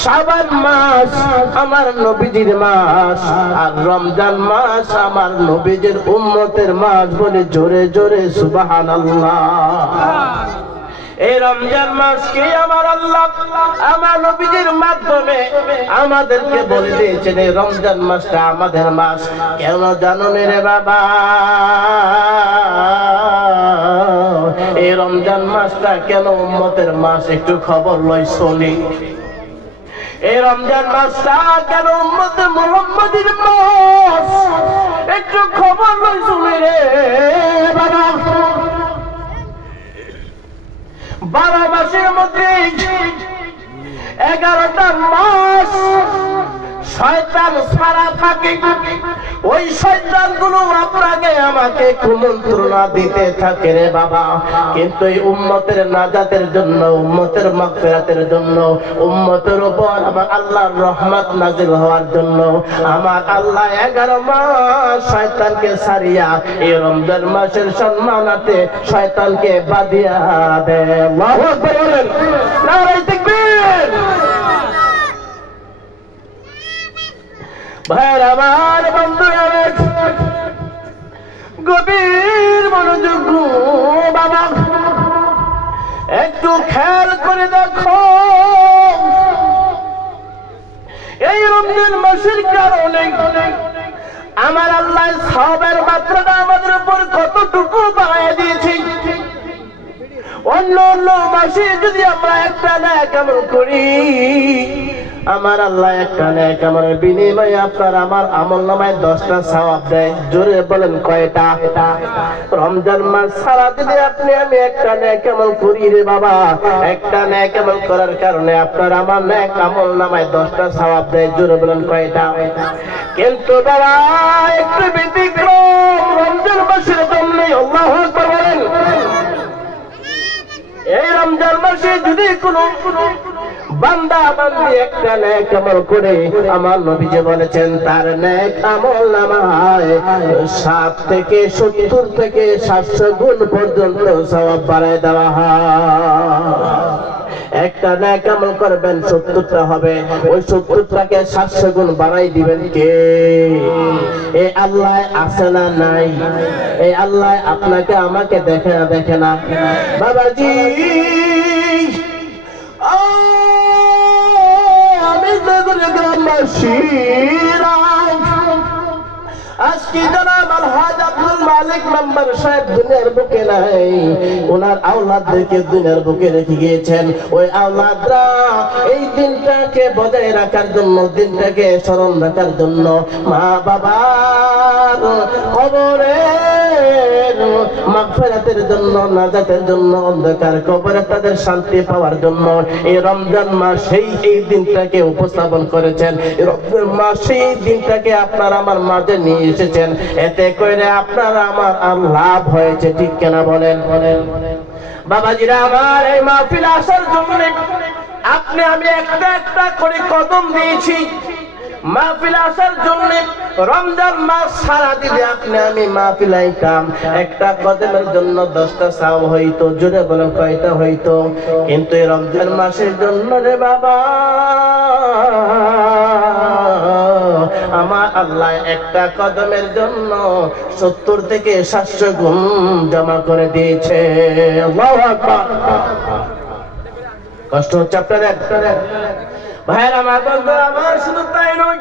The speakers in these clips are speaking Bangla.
শাবান মাস আমার নবীজির মাস, আর রমজান মাস আমার নবীজির উম্মতের মাস বলে জোরে জোরে সুবহানাল্লাহ। এই রমজান মাসকে আমার আল্লাহ আমার নবীজির মাধ্যমে আমাদেরকে বলে দিয়েছেন এই রমজান মাসটা আমাদের মাস। কেন জানো রে বাবা? এই রমজান মাসটা কেন উম্মতের মাস একটু খবর লই শুনি। এই রমজান মাসটা কেন উম্মতে মুহাম্মাদির মাস একটু খবর লই শুনি রে বাবা। 12 মাসের মধ্যে 11টা মাস শয়তান ছাড়া থাকে। ওই শয়তানগুলো আপনাকে আমাকে কুমন্ত্রণা দিতে থাকে রে বাবা। কিন্তু এই উম্মতের নাজাতের জন্য, উম্মতের মাগফিরাতের জন্য, উম্মতের উপর আমার আল্লাহর রহমত নাজিল হওয়ার জন্য আমার আল্লাহ 11 মাস শয়তানকে ছাড়িয়া এই রমজান মাসের সম্মানাতে শয়তানকে বাঁধিয়া দেয়। আল্লাহু আকবার বলেন, নারে তাকবীর। ভাইরা আমার, বন্ধুরা আমার, গভীর মনোযোগ বাবা, একটু খেয়াল করে দেখো এই রমজান মাসের কারণে আমার আল্লাহ সওয়াবের মাত্রাটা আমাদের উপর কতটুকু বাড়ায় দিয়েছে। অন্য অন্য মাসে যদি আমরা একটা নেক আমল করি, আমার আল্লাহ একটা নেক আমলের বিনিময়ে আপনার আমার আমলনামায় 10টা সওয়াব দেয়। জোরে বলেন কয়টা? রমজান মাস ছাড়া যদি আপনি আমি একটা নেক আমল করি রে বাবা, একটা নেক আমল করার কারণে আপনার আমার নেক আমলনামায় 10টা সওয়াব দেয়। জোরে বলেন কয়টা? কিন্তু বাবা একটু ব্যতিক্রম রমজান মাসের জন্য। আল্লাহু আকবার বলেন। এই রমজান মাসে যদি কোনো বান্দা বান্দি একটা নেক আমল করে, আমার নবীজি বলেছেন তার নেক আমল নামায় 7 থেকে 70 থেকে 700 গুণ পর্যন্ত সওয়াব বাড়ায় দেওয়া হয়। একটা নেক আমল করবেন 70টা হবে, ওই 70টাকে 700 গুণ বাড়াই দিবেন কে? এই আল্লাহ আছে না নাই? এই আল্লাহ আপনাকে আমাকে দেখে না, দেখে না বাবাজি? আমি গ্রামবাসীরা আজকে জনাব আলহাজ আব্দুল মালিক মেম্বার সাহেব দুনিয়ার বুকে নাই, ওনার আওলাদদেরকে দুনিয়ার বুকে রেখে গিয়েছেন। ওই আওলাদরা এই দিনটাকে বজায় রাখার জন্য, দিনটাকে স্মরণ রাখার জন্য, মা বাবার কবরের মাগফিরাতের জন্য, নাজাতের জন্য, অন্ধকার কবরে তাদের শান্তি পাওয়ার জন্য এই রমজান মাস এই দিনটাকে উপস্থাপন করেছেন। রমজান মাস সেই দিনটাকে আপনার আমার মাঝে নিয়ে এসেছেন। এতে করে আপনার আমার আর লাভ হয়েছে, ঠিক কিনা বলেন? বাবাজিরা আমার, এই মাহফিল আসার জন্য আপনি আমি একটা একটা করে কদম দিয়েছি। মাহফিল আসার জন্য রমজান মাস সারা দিনে আপনি আমি মাহফিল আইতাম, একটা কদমের জন্য 10টা সওয়াব হইতো। জোরে বলেন কয়টা হইতো? কিন্তু এই রমজান মাসের জন্য রে বাবা আমার আল্লাহ একটা কদমের জন্য 70 থেকে 700 গুণ জমা করে দিয়েছে। আল্লাহু আকবার। কষ্ট হচ্ছে আপনাদের? ভাইরা আমার, বন্ধুরা আমার, শুধু তাই নয়,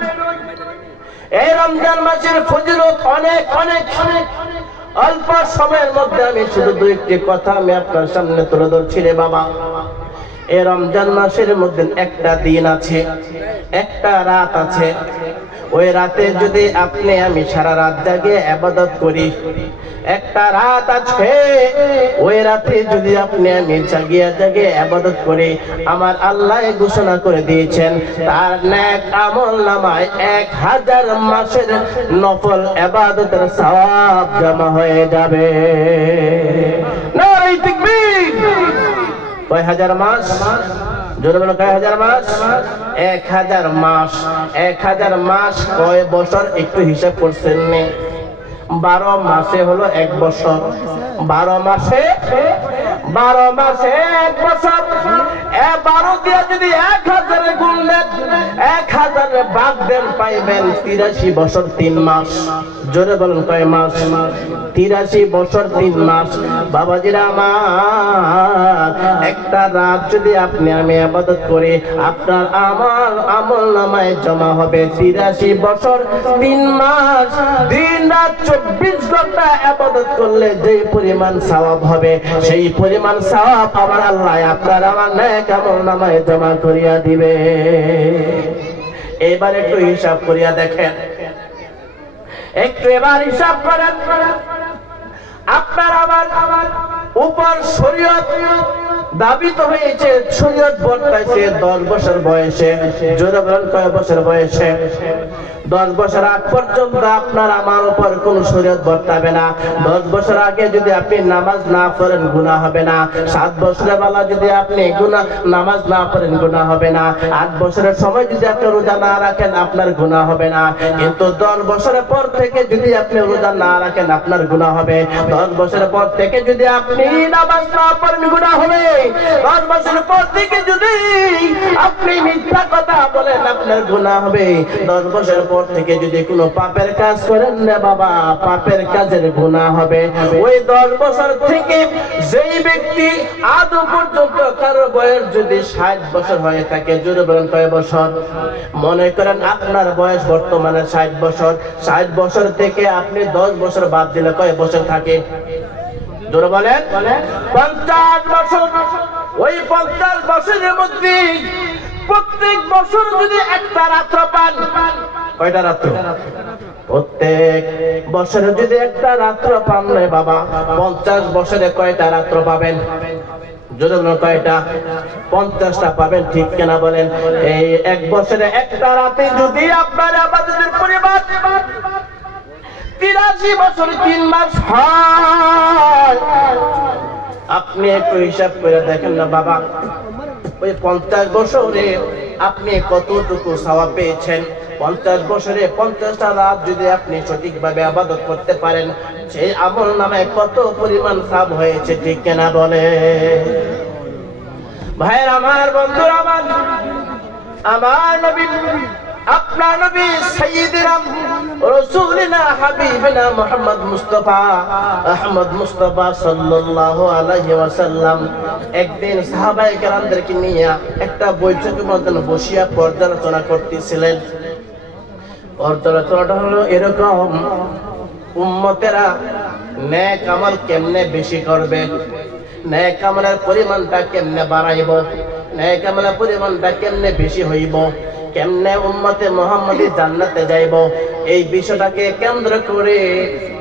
এই রমজান মাসের ফজিলত অনেক অনেক অনেক। অল্প সময়ের মধ্যে আমি শুধু 2টি কথা আমি আপনার সামনে তুলে ধরছি রে বাবা। এই রমজান মাসের মধ্যে একটা দিন আছে, একটা রাত আছে। ওই রাতে যদি আপনি আমি সারা রাত জাগে ইবাদত করি, একটা রাত আছে, ওই রাতে যদি আপনি আমি জাগিয়া জাগে ইবাদত করি, আমার আল্লাহ ঘোষণা করে দিয়েছেন তার নেক আমলনামায় 1000 মাসের নফল ইবাদতের সওয়াব জমা হয়ে যাবে। নারে তাকবীর। কয় হাজার মাস? জোরে বলো, কয় হাজার মাস? 1000 মাস। 1000 মাস কয় বছর একটু হিসাব করছেন নে? 12 মাসে হলো 1 বছর। 12 মাসে 1 বছর। 12 দিয়ে যদি 1000 গুণ আজরাইল পাইবেন 83 বছর 3 মাস। জোরে বলেন কয় মাস? 83 বছর 3 মাস। বাবাজিরা আমার, একটা রাত যদি আপনি আমি ইবাদত করি, আপনার আমার আমল নামায় জমা হবে 83 বছর 3 মাস। দিন রাত 24 ঘন্টা ইবাদত করলে যে পরিমাণ সওয়াব হবে, সেই পরিমাণ সওয়াব আমার আল্লাহ আপনার আমার নেক আমল নামায় জমা করিয়া দিবে। এবার একটু হিসাব করিয়া দেখেন, একটু এবার হিসাব করেন। আপনার আমার উপর শরীয়ত দাবিত হয়েছে, শরীয়ত বর্তাইছে 10 বছর বয়সে। জোরে বলেন কয় বছর বয়সে? 10 বছর আগ পর্যন্ত আপনার আমার উপর কোন শরীয়ত বর্তাবে না। 10 বছর আগে যদি আপনি নামাজ না পড়েন গুনাহ হবে না। 7 বছরের বেলা যদি আপনি নামাজ না পড়েন গুনাহ হবে না। 8 বছরের সময় যদি আপনি রোজা না রাখেন আপনার গুনাহ হবে না। কিন্তু 10 বছরের পর থেকে যদি আপনি রোজা না রাখেন আপনার গুনাহ হবে। 10 বছরের পর থেকে যদি আপনি নামাজ না পড়েন গুনাহ হবে। 10 বছরের পর থেকে যদি আপনি মিথ্যা কথা বলেন আপনার গুনাহ হবে। 10 বছরের পর থেকে যদি কোনো পাপের কাজ করেন না বাবা, পাপের কাজের গুনাহ হবে। ওই 10 বছর থেকে যেই ব্যক্তি আজ পর্যন্ত কারো বয়স যদি 60 বছর হয়ে থাকে, জোরে বলেন কয় বছর? মনে করেন আপনার বয়স বর্তমানে 60 বছর। 60 বছর থেকে আপনি 10 বছর বাদ দিলে কয় বছর থাকে? জোরে বলেন 50 বছর। ওই 50 বছরের মধ্যে প্রত্যেক বছর যদি একটা রাত্র পান, কয়টা রাত্র? প্রত্যেক বছরে যদি একটা রাত্র পান রে বাবা, 50 বছরে কয়টা রাত্র পাবেন? জোরে বলেন কয়টা? 50টা পাবেন, ঠিক কিনা বলেন? এই এক বছরে একটা রাতে যদি আপনার ইবাদতের পরিমাণ 83 বছর 3 মাস হয়, আপনি একটু হিসাব করে দেখেন না বাবা, ওই 50 বছরে আপনি কতটুকু সওয়াব পেয়েছেন। 50 বছরে 50টা রাত যদি আপনি সঠিকভাবে ইবাদত করতে পারেন, সেই আমল নামে কত পরিমাণ সওয়াব হয়েছে, ঠিক কিনা বলে? ভাইয়ের আমার, বন্ধুরা আমার নবী, আপনার নবী সাইয়্যিদিনা রাসূলুনা হাবিবিনা মুহাম্মদ মুস্তাফা আহমদ মুস্তাফা সাল্লাল্লাহু আলাইহি ওয়াসাল্লাম একদিন সাহাবায়ে কেরামদেরকে নিয়ে একটা বৈঠকের মধ্যে বসিয়া পর্যালোচনা করতেছিলেন। পর্যালোচনাটা হলো এরকম, উম্মতেরা নেক আমল কেমনে বেশি করবে, নেক আমলের পরিমাণটা কেমনে বাড়াইব, নেক আমলের পরিমাণটা কেমনে বেশি হইব, কেমনে উম্মতে মুহাম্মাদি জান্নাতে যাইব, এই বিষয়টাকে কেন্দ্র করে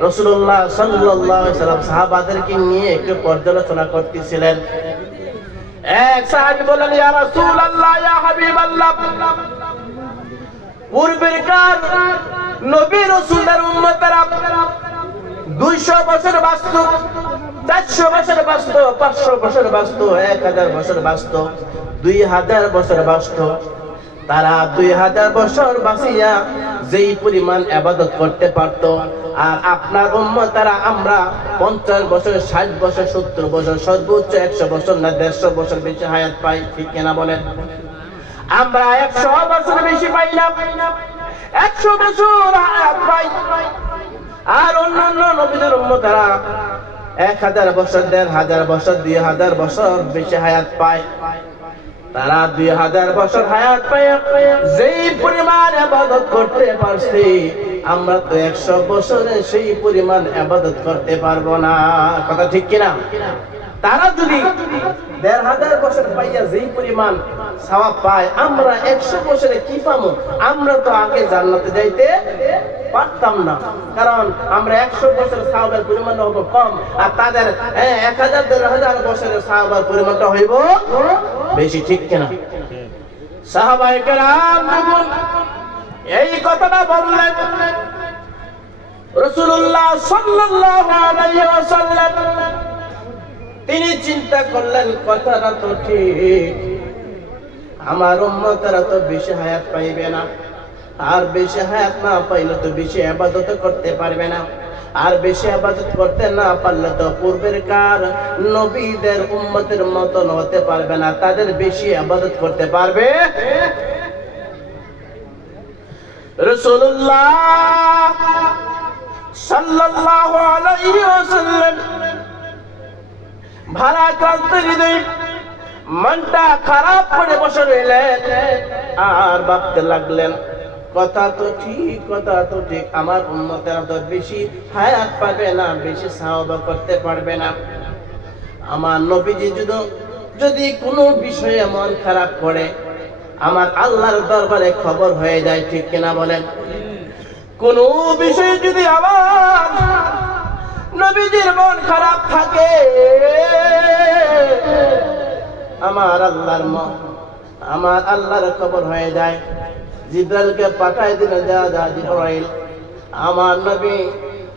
রাসূলুল্লাহ সাল্লাল্লাহু আলাইহি ওয়াসাল্লাম সাহাবাদেরকে নিয়ে একটু পর্যালোচনা করতেছিলেন। এক সাহাবী বললেন, ইয়া রাসূলুল্লাহ, ইয়া হাবিবাল্লাহ, পূর্বের কার নবী রাসূলের উম্মতেরা 200 বছর বাঁচত, 400 বছর বাঁচত, 500 বছর বাঁচত, 1000 বছর বাঁচত, 2000 বছর বাঁচত। তারা 2000 বছর বাঁচিয়া যেই পরিমাণ ইবাদত করতে পারত, আর আপনার উম্মতেরা আমরা 50 বছর, 60 বছর, 70 বছর, সর্বোচ্চ 100 বছর না 150 বছর বেশি হায়াত পাই, ঠিক কিনা বলেন? আমরা 100 বছর বেশি পাই না, 100 বছর হায়াত পাই। আর অন্যান্য নবীদের উম্মতেরা 1000 বছর, 1500 বছর, 2000 বছর বেশি হায়াত পায়। তারা 2000 বছর হায়াত পায় যেই পরিমাণ ইবাদত করতে পারছি, আমরা তো 100 বছরে সেই পরিমাণ ইবাদত করতে পারবো না, কথা ঠিক কিনা? তারা যদি 1500 বছর পাইয়া যেই পরিমাণ সওয়াব পায়, আমরা 100 বছরে কি পাবো? আমরা তো আগে জান্নাতে যাইতে পারতাম না, কারণ আমরা 100 বছরের সওয়াবের পরিমাণটা হবো কম, আর তাদের 1000-1500 বছরের সওয়াবের পরিমাণটা হইব বেশি, ঠিক কিনা? সাহাবায়ে কেরাম যখন এই কথাটা বললেন, রাসূলুল্লাহ সাল্লাল্লাহু আলাইহি ওয়াসাল্লাম তিনি চিন্তা করলেন, কথাটা তো ঠিক, আমার উম্মতেরা তো বেশি হায়াত পাইবে না, আর বেশি হায়াত না পাইলে তো বেশি ইবাদত করতে পারবে না, আর বেশি ইবাদত করতে না পারলে তো পূর্বের কার নবীদের উম্মতের মতন হতে পারবে না, তাদের বেশি ইবাদত করতে পারবে। রাসূলুল্লাহ সাল্লাল্লাহু আলাইহি ওয়াসাল্লাম ভারাক্রান্ত হৃদয়ে মনটা খারাপ করে বসে রইলেন আর ভাবতে লাগলেন, কথা তো ঠিক, আমার উম্মতেরা তো বেশি হায়াত পাবে না, বেশি সাহাবা করতে পারবে না। আমার নবীজি যদি কোনো বিষয়ে মন খারাপ করে আমার আল্লাহর দরবারে খবর হয়ে যায়, ঠিক কিনা বলেন? কোন বিষয়ে যদি আমার নবীজির মন খারাপ থাকে আমার আল্লাহর খবর হয়ে যায়। জিবরাইলকে পাঠায় দিলেন, যা জিবরাইল, আমার নবী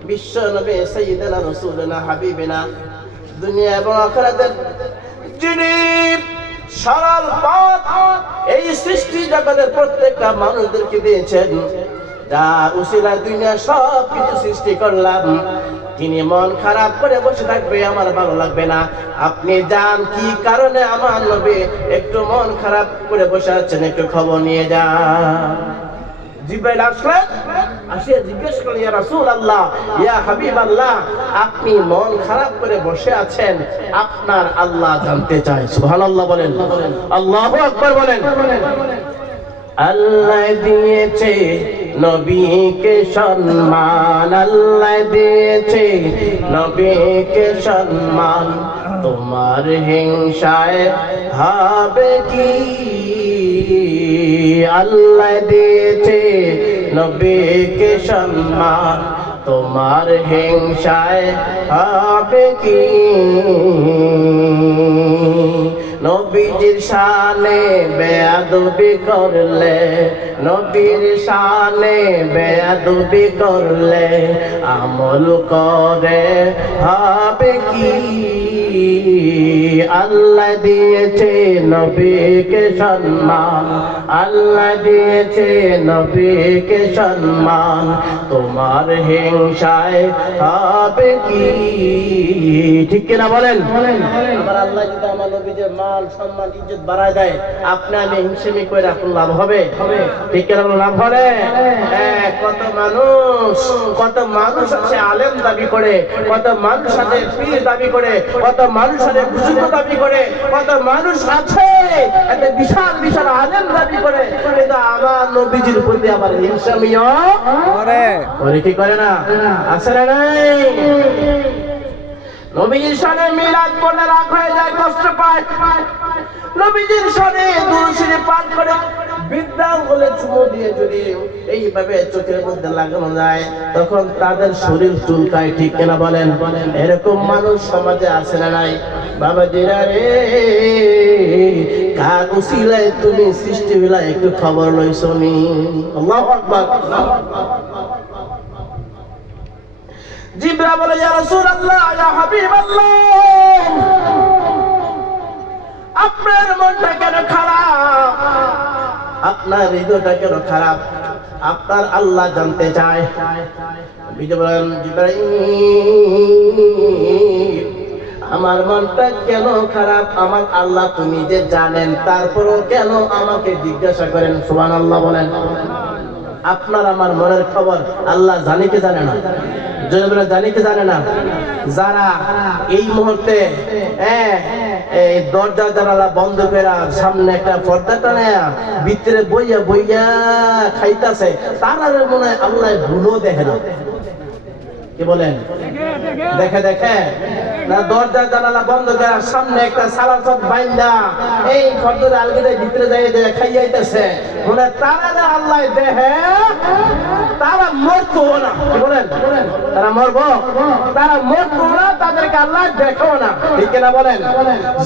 বিশ্ব নবী সাইয়্যিদুনা রাসূলুনা হাবিবিনা দুনিয়া এবং আখিরাতের যিনি সরল পথ এই সৃষ্টি জগতের প্রত্যেকটা মানুষদেরকে দিয়েছেন, যার উসিলায় দুনিয়া সব কিছু সৃষ্টি করলাম, তিনি মন খারাপ করে বসে থাকবে, আমার ভালো লাগবে না। আপনি যান, কি কারণে আমার নবী একটু মন খারাপ করে বসে আছেন, একটু খবর নিয়ে যান। জিবরাইল আসলেন, আসিয়া জিজ্ঞেস করলেন, ইয়া রাসূলুল্লাহ, ইয়া হাবিবাল্লাহ, আপনি মন খারাপ করে বসে আছেন, আপনার আল্লাহ জানতে চায়। সুবহানাল্লাহ বলেন, আল্লাহু আকবার বলেন। আল্লাহ দিয়েছে নবীকে সম্মান, আল্লাহ দিয়েছে নবীকে সম্মান, তোমার হিংসায় হবে কি? আল্লাহ দিয়েছে নবীকে সম্মান, তোমার হিংসায় হবে কি? নবীজির শানে বেয়াদবি করলে, নবীর শানে বেয়াদবি করলে আমল করে হবে কি? আল্লাহ দিয়েছে নবীকে সম্মান, আল্লাহ দিয়েছে নবীকে সম্মান, তোমার হিংসায় হবে কি? ঠিক কিনা বলেন? আমার আল্লাহ যদি আমার নবীদের মান সম্মান ইজ্জত বাড়ায় দেয়, আপনি আমি হিংসেমি করে আপনার লাভ হবে? ঠিক কিনা বলেন? লাভ হবে? কত মানুষ আছে আলেম দাবি করে, কত মানুষ আছে পীর দাবি করে, কত মানুষ আছে বুজুর্গ দাবি করে, কত মানুষ আছে একটা বিশাল বিশাল আলেম দাবি করে, কিন্তু আমার নবীজির প্রতি আবার হিংসামিও করে। কি করে না? আছে না নাই? নবীজির শানে মিলাদ পড়লে রাগ হয়ে যায়, কষ্ট পায়। নবীজির শানে দুরূদ শরীফ পাঠ করে বিদ্যা বলে চুমো দিয়ে যদি এইভাবে চোখের মধ্যে লাগানো যায়, তখন তাদের শরীর চুলকায়। ঠিক কিনা বলেন? এরকম মানুষ সমাজে আছে না নাই? বাবাজিরা রে, কার উসিলায় তুমি সৃষ্টি হইলা একটু খবর লইছো নি? আল্লাহু আকবার। জিবরাইল বলে, ইয়া রাসূলুল্লাহ, ইয়া হাবিবাল্লাহ, আপনার মনটা কেন খারাপ, আপনার হৃদয়টা কেন খারাপ, আপনার আল্লাহ জানতে চায়। জিবরাইল, আমার মনটা কেন খারাপ আমার আল্লাহ তুমি যে জানেন, তারপরও কেন আমাকে জিজ্ঞাসা করেন? সুবহানাল্লাহ বলেন। আপনার আমার মনের খবর আল্লাহ জানে কি জানে না? জানে কি জানে না? যারা এই মুহূর্তে এই দরজা জানালা বন্ধ করে সামনে একটা পর্দা টানে ভিতরে বইয়া বইয়া খাইতেছে, তারা মনে হয় আল্লাহ ভুলও দেখে না। কি বলেন? দেখে দেখে না, দরজা জানালা বন্ধ করে সামনে একটা সালাসত বাইন্দা এই পর্দার আলগিদের ভিতরে যাই খাইয়াইতেছে, মনে তারা আল্লাহ দেখে, তারা মরতো না। কি বলেন? তারা মরবো? তারা মরতো না, তাদেরকে আল্লাহ দেখো না। ঠিক না বলেন?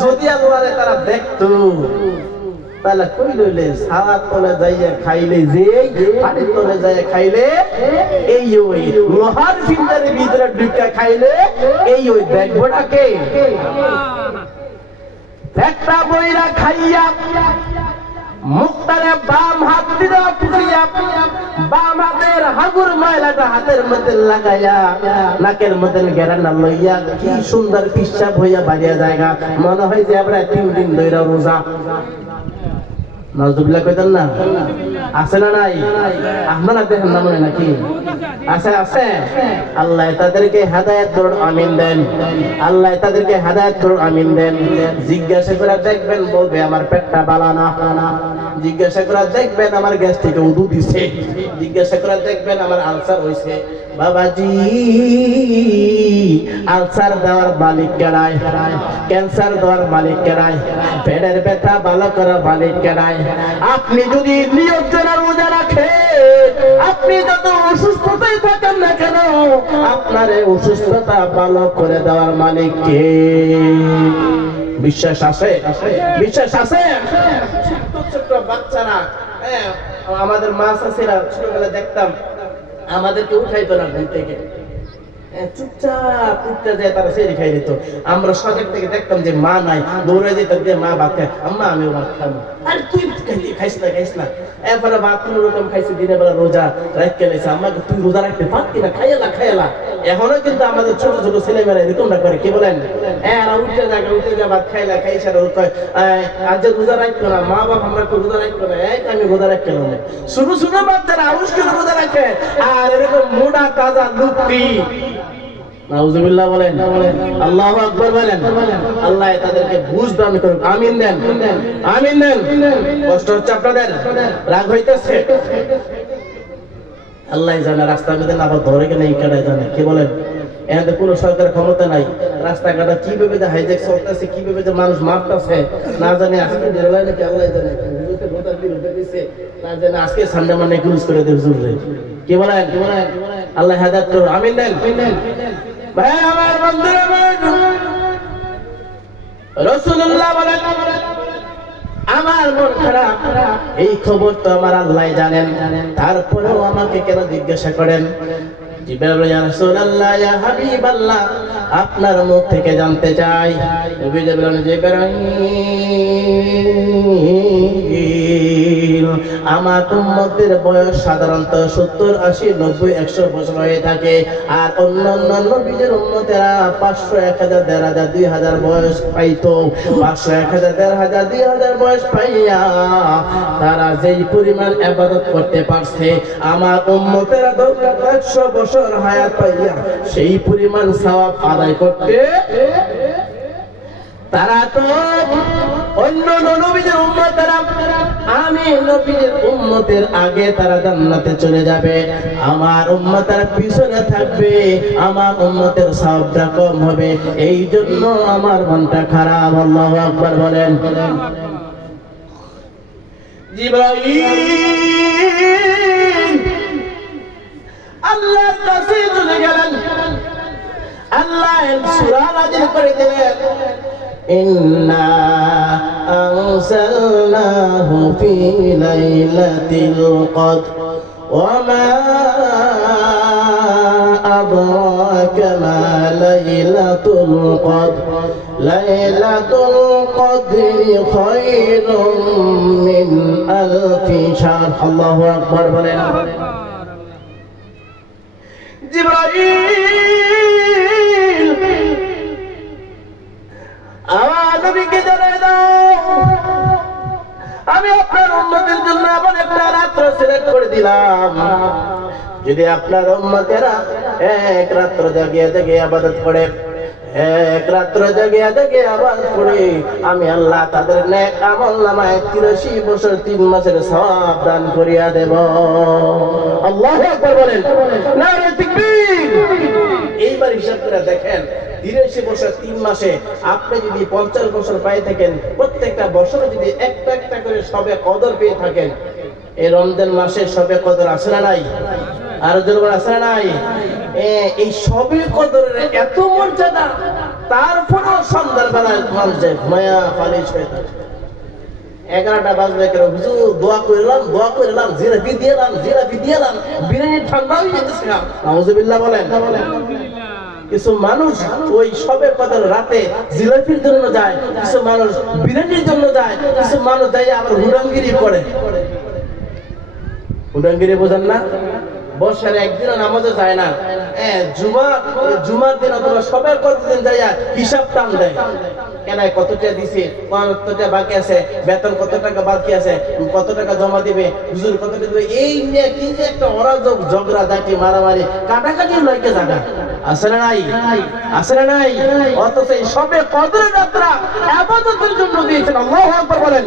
যদি আল্লাহ তারা দেখতো তাহলে কই লইলে সারা তলে যাইয়া খাইলে, যে পানির তলে যাইয়া খাইলে, এই ওই লোহার ফিল্টারের ভিতরে ঢুকা খাইলে, এই ওই দেখবোটাকে একটা বইরা খাইয়া মুখটারে বাম হাত দিয়ে পুড়িয়া বাম হাতের হাগুর ময়লাটা হাতের মধ্যে লাগাইয়া নাকের মধ্যে গেরানা লইয়া কি সুন্দর পিসাব হইয়া বাড়িয়া জায়গা, মনে হয় যে আমরা 3 দিন ধরে রোজা। নাউজুবিল্লাহ কইতেন না? আছে না নাই? আপনারা দেখেন না মনে নাকি? আছে আছে। আল্লাহ তাদেরকে হেদায়েত করুন, আমিন দেন। আল্লাহ তাদেরকে হেদায়েত করুন, আমিন দেন। জিজ্ঞাসা করে দেখবেন, বলবে আমার পেটটা বালা না। জিজ্ঞাসা করে দেখবেন আমার গ্যাস থেকে উদু দিছে। জিজ্ঞাসা করে দেখবেন আমার আলসার হইছে। বাবাজি, আলসার দেওয়ার মালিক কেনায়, ক্যান্সার দেওয়ার মালিক কেনায়, পেটের ব্যথা ভালো করার মালিক কেনায়। আপনি যদি নিয়ত করে রোজা রাখেন, আপনি যত অসুস্থতায় থাকেন না কেন, আপনার এই অসুস্থতা ভালো করে দেওয়ার মালিক কে? বিশ্বাস আছে? বিশ্বাস আছে? ছোট বাচ্চারা, আমাদের মা চাচিরা ছোটবেলা দেখতাম আমাদেরকে উঠাইতো না ঘুম থেকে, চুপচাপ উঠতে যায়, তারা সেরি খাই দিত। আমরা সজাগ থেকে দেখতাম যে মা নাই, দৌড়ে যেতাম যে মা ভাত খায়, আম্মা আমিও ভাত খাবো। আর তুই খাইস না, খাইস না। এরপরে ভাত কোনো রকম খাইছে, দিনের বেলা রোজা রাখতে গেছে, আম্মাকে তুই রোজা রাখতে পারতি না, খাইয়ালা খাইয়ালা। এখনো কিন্তু আমাদের ছোট ছোট ছেলেমেয়েরা এরকমটা করে, কি বলেন? উঠতে যাবে, উঠে যা ভাত খাইলা, খাইছে আজ যে রোজা রাখতো না, মা বাপ আমরা রোজা রাখতো না, আমি রোজা রাখতে না। শুরু শুরু বাচ্চারা আউশ করে রোজা রাখে, আর এরকম মোটা তাজা লুপ্তি। নাউজুবিল্লাহ বলেন, আল্লাহু আকবার বলেন। আল্লাহ তাদেরকে বুঝ দান করুন, আমিন দেন, আমিন দেন। কষ্ট হচ্ছে আপনাদের, রাগ হইতেছে, আল্লাহ জানে। রাস্তার মধ্যে না ধরে কেন এই কাটায় জানে, কি বলেন? এখানে কোনো সরকারের ক্ষমতা নাই। রাস্তাঘাটা কিভাবে যে হাইজ্যাক চলতেছে, কিভাবে যে মানুষ মারতেছে না জানে। আজকে নাকি আল্লাহ জানে, না জানে আজকে সান্ডা মানে গুলুস করে দেবে, কি বলেন? আল্লাহ হেদায়েত করুন, আমিন দেন। ভাই আমার বন্ধুরা, রাসূলুল্লাহ বলেন আমার মন খারাপ, এই খবর তো আমার আল্লাহ জানেন, তারপরেও আমাকে কেন জিজ্ঞাসা করেন? জিবরাইল ইয়া রাসূলুল্লাহ, ইয়া হাবিবাল্লাহ, আপনার মুখ থেকে জানতে চাই। নবী বলেন, জিবরাইল, আমার উম্মতের বয়স সাধারণত 70, 80, 90, 100 বছর হয়ে থাকে। আর অন্যান্য নবীদের উম্মতেরা 500, 1000, 1500, 2000 বয়স পাইতো। 500, 1000, 1500, 2000 বয়স পাইয়া তারা যেই পরিমাণ ইবাদত করতে পারছে, আমার উম্মতেরা 100 বছর হায়াত পাইয়া সেই পরিমাণ সওয়াব আদায় করতে তারা তো অন্য নবীদের উম্মতেরা, আমি নবীদের উম্মতের আগে তারা জান্নাতে চলে যাবে, আমার উম্মতের পিছনে থাকবে, আমার উম্মতের সওয়াবটা কম হবে। এই জন্য আমার মনটা খারাপ। আল্লাহু আকবার বলেন। জিবরাইল আল্লাহর কাছে চলে গেলেন, আল্লাহ সূরা নাযিল করে দিলেন, ইন্না আরসালনাহু ফি লাইলাতিল কদর ওয়া মা আদরাকা মা লাইলাতুল কদর লাইলাতুল কদরি খায়রুম মিন আলফি শাহর। আল্লাহু আকবার বলেন। জিবরাইল আমার নবীকে জানাই দাও, আমি আপনার উম্মতের জন্য এমন একটা রাত্র সিলেক্ট করে দিলাম, যদি আপনার উম্মতেরা এক রাত্র জাগিয়ে জাগিয়ে ইবাদত করে, এক রাত্র জাগিয়ে জাগিয়ে ইবাদত করে, আমি আল্লাহ তাদের নেক আমলনামায় 83 বছর 3 মাসের সওয়াব দান করিয়া দেব। আল্লাহু আকবার বলেন, নারে তাকবীর। এইবার হিসাব করে দেখেন, 83 বছর 3 মাসে আপনি যদি 50 বছর পাই থাকেন, প্রত্যেকটা বছরে যদি একটা একটা করে সবে কদর পেয়ে থাকেন, এই রমজান মাসে সবে কদর আছে না নাই? আর জোর আছে না নাই? এই সবে কদরের এত মর্যাদা, তারপরেও সন্ধ্যার বেলায় মানুষ যায় ঘুমায়া ফালিশ হয়ে থাকে। 11টা বাজবে কেন, হুজুর দোয়া করলাম, জিলাপি দিলাম, বিরিয়ানি ঠান্ডা হয়ে যেতেছে। নাউজুবিল্লাহ বলেন। কিছু মানুষ ওই সবে কদর রাতে জিলাপির জন্য যায়, কিছু মানুষ বিরিয়ানির জন্য যায়, কিছু মানুষ যায় আবার হুডাঙ্গিরি করে। হুডাঙ্গিরি বোঝেন না? বছর একদিনও নামাজে যায় না, জুমার দিন অথবা সবার কতদিন যাইয়া হিসাব টান দেয়, কেন কত টাকা দিছে, কত টাকা বাকি আছে, বেতন কত টাকা বাকি আছে, কত টাকা জমা দিবে, হুজুর কত টাকা দিবে, এই নিয়ে কিন্তু একটা অরাজক ঝগড়া ঝাঁটি মারামারি কাটাকাটি লইকে জায়গা আছে না নাই? আছে না নাই? অথচ এই সবে কদরের রাতটা ইবাদতের জন্য দিয়েছেন। আল্লাহু আকবার বলেন।